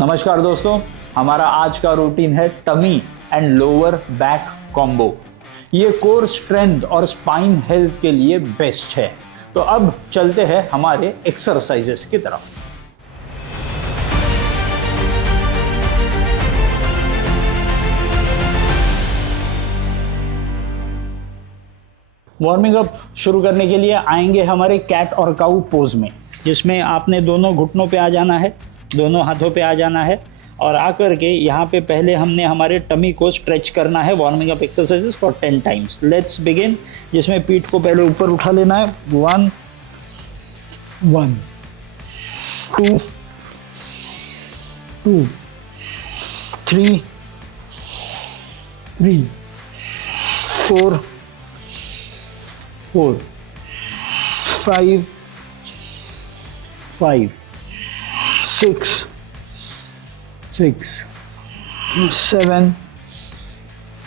नमस्कार दोस्तों, हमारा आज का रूटीन है tummy and lower back combo. ये कोर स्ट्रेंथ और स्पाइन हेल्थ के लिए बेस्ट है। तो अब चलते हैं हमारे एक्सरसाइजेस की तरफ। वार्मिंग अप शुरू करने के लिए आएंगे हमारे कैट और काऊ पोज में, जिसमें आपने दोनों घुटनों पे आ जाना है, दोनों हाथों पे आ जाना है और आकर के यहाँ पे पहले हमने हमारे टमी को स्ट्रेच करना है। Warming up exercises for 10 times. Let's begin. जिसमें पीठ को पहले ऊपर उठा लेना है। 1 2 2 3 4 4 5 5 6 6 7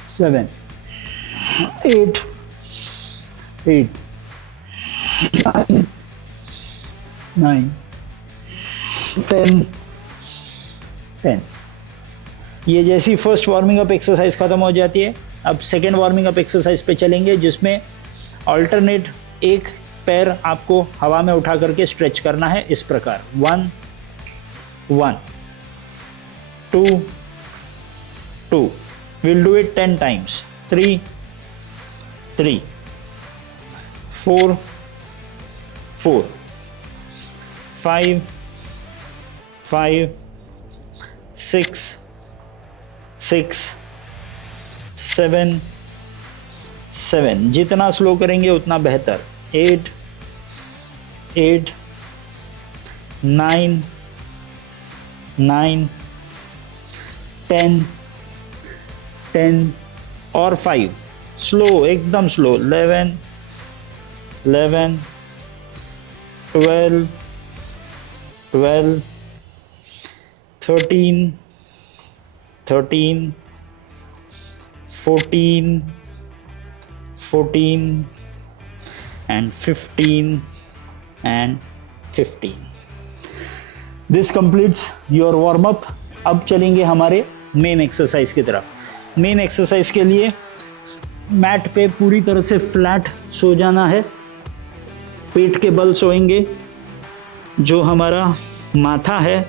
7 8 8 9 9 10 10। ये जैसी फर्स्ट वार्मिंग अप एक्सरसाइज खत्म हो जाती है, अब सेकेंड वार्मिंग अप एक्सरसाइज पे चलेंगे, जिसमें अल्टरनेट एक पैर आपको हवा में उठा करके स्ट्रेच करना है इस प्रकार। 1 1 2 2। Will do it 10 times. 3 3 4 4 5 5 6 6 7 7। जितना स्लो करेंगे उतना बेहतर। 8 8 9 9 10 10 और 5। स्लो, एकदम slow. 11 11 12 12 13 13 14 14 and 15 and 15। This completes your warm up. अब चलेंगे हमारे मेन एक्सरसाइज की तरफ। मेन एक्सरसाइज के लिए मैट पे पूरी तरह से फ्लैट सो जाना है। पेट के बल सोएंगे। जो हमारा माथा है,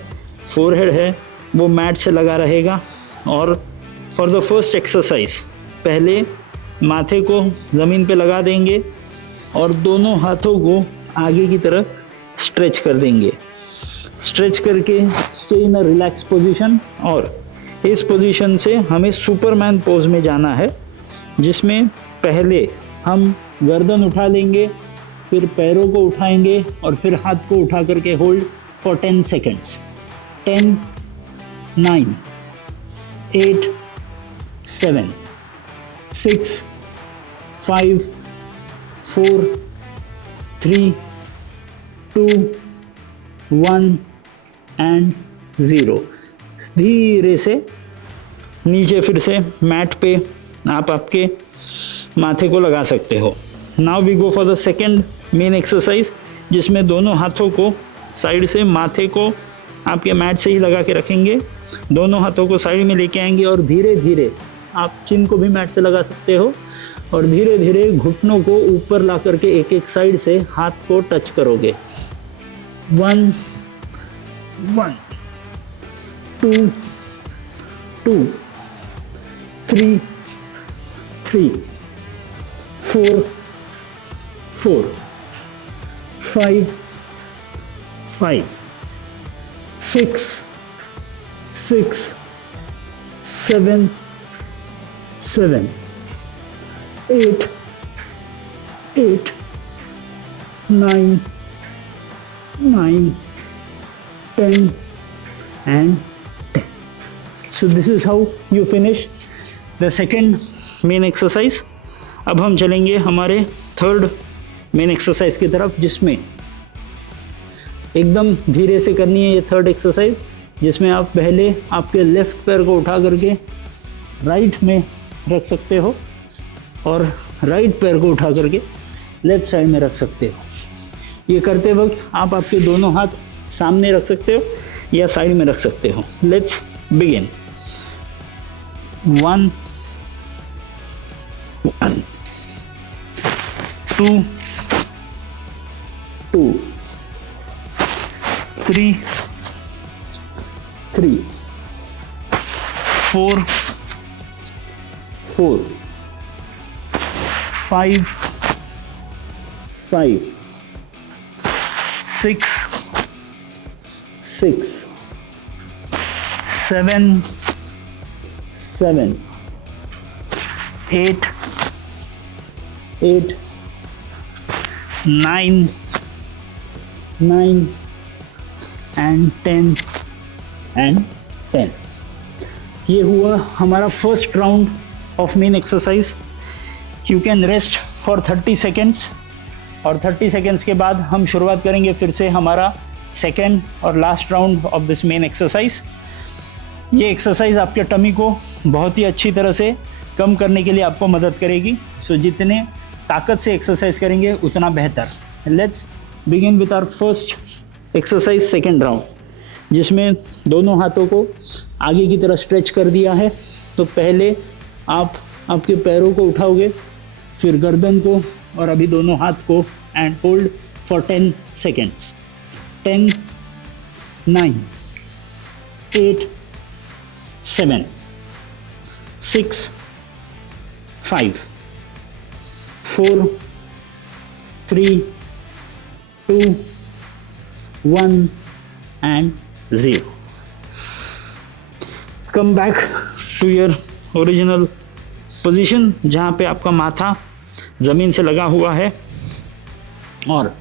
फोरहेड है, वो मैट से लगा रहेगा। और फॉर द फर्स्ट एक्सरसाइज पहले माथे को ज़मीन पे लगा देंगे और दोनों हाथों को आगे की तरफ स्ट्रेच कर देंगे। स्ट्रेच करके stay in a relax position. और इस पोजीशन से हमें सुपरमैन पोज में जाना है, जिसमें पहले हम गर्दन उठा लेंगे, फिर पैरों को उठाएंगे और फिर हाथ को उठा करके होल्ड फॉर 10 सेकेंड्स। 10 9 8 7 6 5 4 3 2 1 एंड 0। धीरे से नीचे फिर से मैट पे आप आपके माथे को लगा सकते हो। Now we go for the second main exercise, जिसमें दोनों हाथों को साइड से, माथे को आपके मैट से ही लगा के रखेंगे। दोनों हाथों को साइड में लेके आएंगे और धीरे धीरे आप चिन को भी मैट से लगा सकते हो और धीरे धीरे घुटनों को ऊपर ला करके एक एक साइड से हाथ को टच करोगे। 1 1 2 2 3 3 4 4 5 5 6 6 7 7 8 8 9 9 10 and 10। So this is how you finish the second main exercise। अब हम चलेंगे हमारे थर्ड मेन एक्सरसाइज की तरफ, जिसमें एकदम धीरे से करनी है ये थर्ड एक्सरसाइज, जिसमें आप पहले आपके लेफ्ट पैर को उठा करके राइट में रख सकते हो और राइट पैर को उठा करके लेफ्ट साइड में रख सकते हो। ये करते वक्त आप आपके दोनों हाथ सामने रख सकते हो या साइड में रख सकते हो। Let's begin. 1 1 2 2 3 3 4 4 5 5 6 6 7 7 8 8 9 9 and 10 and 10। ये हुआ हमारा first round of main exercise. You can rest for 30 seconds और 30 सेकेंड्स के बाद हम शुरुआत करेंगे फिर से हमारा सेकेंड और last round of this main exercise. ये एक्सरसाइज आपके टमी को बहुत ही अच्छी तरह से कम करने के लिए आपको मदद करेगी। सो जितने ताकत से एक्सरसाइज करेंगे उतना बेहतर। Let's begin with our first exercise, second round, जिसमें दोनों हाथों को आगे की तरह स्ट्रेच कर दिया है। तो पहले आप आपके पैरों को उठाओगे, फिर गर्दन को और अभी दोनों हाथ को, and hold for 10 seconds. 10 9 8 7 6 5 4 3 2 1 and 0। Come back to your original position, जहाँ पे आपका माथा ज़मीन से लगा हुआ है। और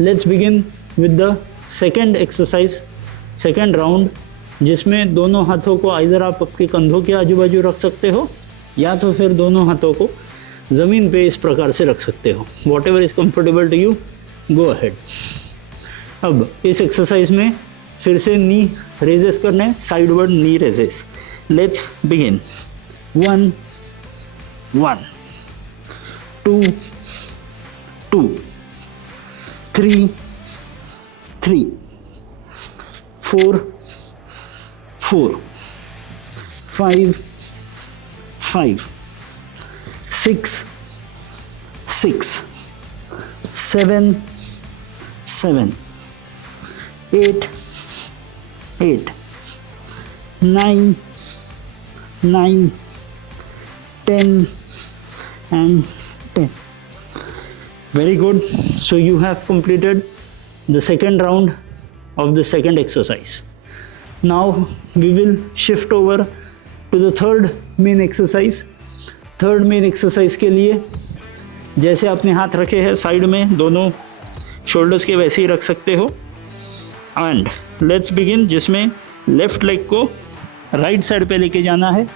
let's begin with the second exercise, second round, जिसमें दोनों हाथों को आइदर आप आपके कंधों के आजू बाजू रख सकते हो या तो फिर दोनों हाथों को ज़मीन पे इस प्रकार से रख सकते हो। Whatever is comfortable to you, go ahead. अब इस एक्सरसाइज में फिर से नी रेजेस करने, sideward knee raises. Let's begin. 1 1 2 2 3 3 4 4 5 5 6 6 7 7 8 8 9 9 10 and 10। Very good. So you have completed the second round of the second exercise. Now we will shift over to the third main exercise. Third main exercise के लिए जैसे आपने हाथ रखे हैं side में दोनों shoulders के, वैसे ही रख सकते हो। एंड लेट्स बिगिन, जिसमें लेफ्ट लेग को राइट साइड पे लेके जाना है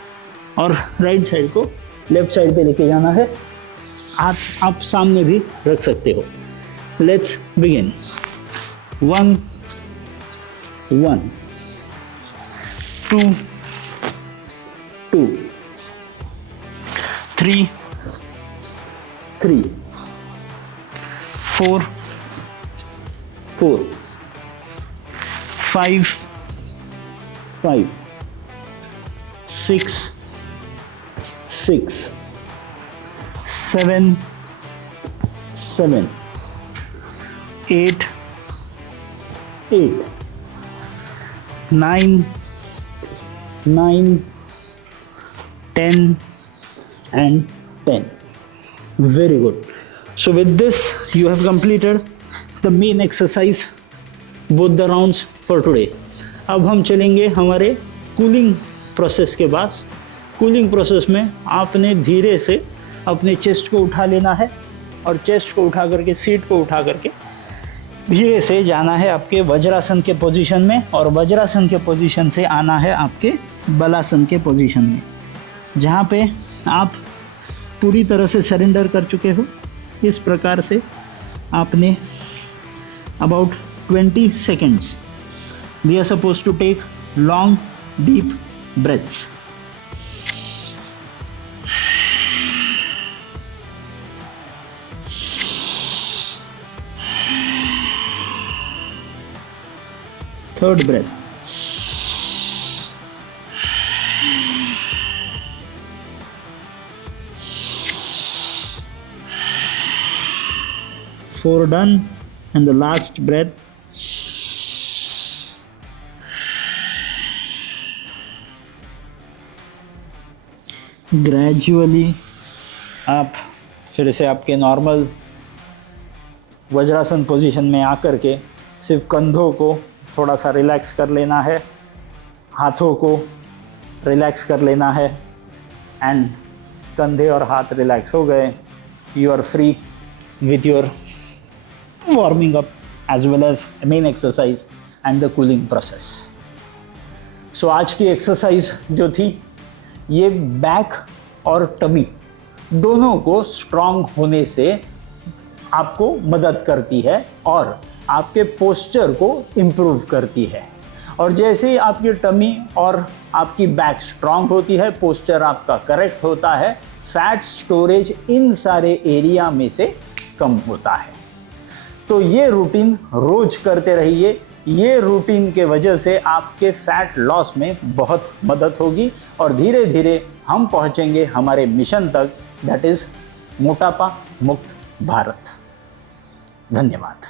और राइट साइड को लेफ्ट साइड पे लेके जाना है। हाथ आप सामने भी रख सकते हो। Let's begin. 1 1 2 2 3 3 4 4 5 5 6 6 7 7 8 8 9 9 10 and 10। Very good. So with this you have completed the main exercise, both the rounds for today। अब हम चलेंगे हमारे कूलिंग प्रोसेस के पास। कूलिंग प्रोसेस में आपने धीरे से अपने चेस्ट को उठा लेना है और चेस्ट को उठा करके, सीट को उठा करके धीरे से जाना है आपके वज्रासन के पोजीशन में, और वज्रासन के पोजीशन से आना है आपके बलासन के पोजीशन में, जहाँ पे आप पूरी तरह से सरेंडर कर चुके हो। इस प्रकार से आपने about 20 seconds we are suppose to take long deep breaths. Third breath. 4 done, and the last breath. Gradually आप फिर से आपके नॉर्मल वज्रासन पोजीशन में आकर के सिर्फ कंधों को थोड़ा सा रिलैक्स कर लेना है, हाथों को रिलैक्स कर लेना है, एंड कंधे और हाथ रिलैक्स हो गए, you are free with your warming up as well as main exercise and the cooling process. So आज की एक्सरसाइज जो थी ये बैक और टमी दोनों को स्ट्रांग होने से आपको मदद करती है और आपके पोस्चर को इम्प्रूव करती है। और जैसे ही आपकी टमी और आपकी बैक स्ट्रांग होती है, पोस्चर आपका करेक्ट होता है, फैट स्टोरेज इन सारे एरिया में से कम होता है। तो ये रूटीन रोज करते रहिए। ये रूटीन के वजह से आपके फैट लॉस में बहुत मदद होगी और धीरे धीरे हम पहुंचेंगे हमारे मिशन तक, दैट इज मोटापा मुक्त भारत। धन्यवाद।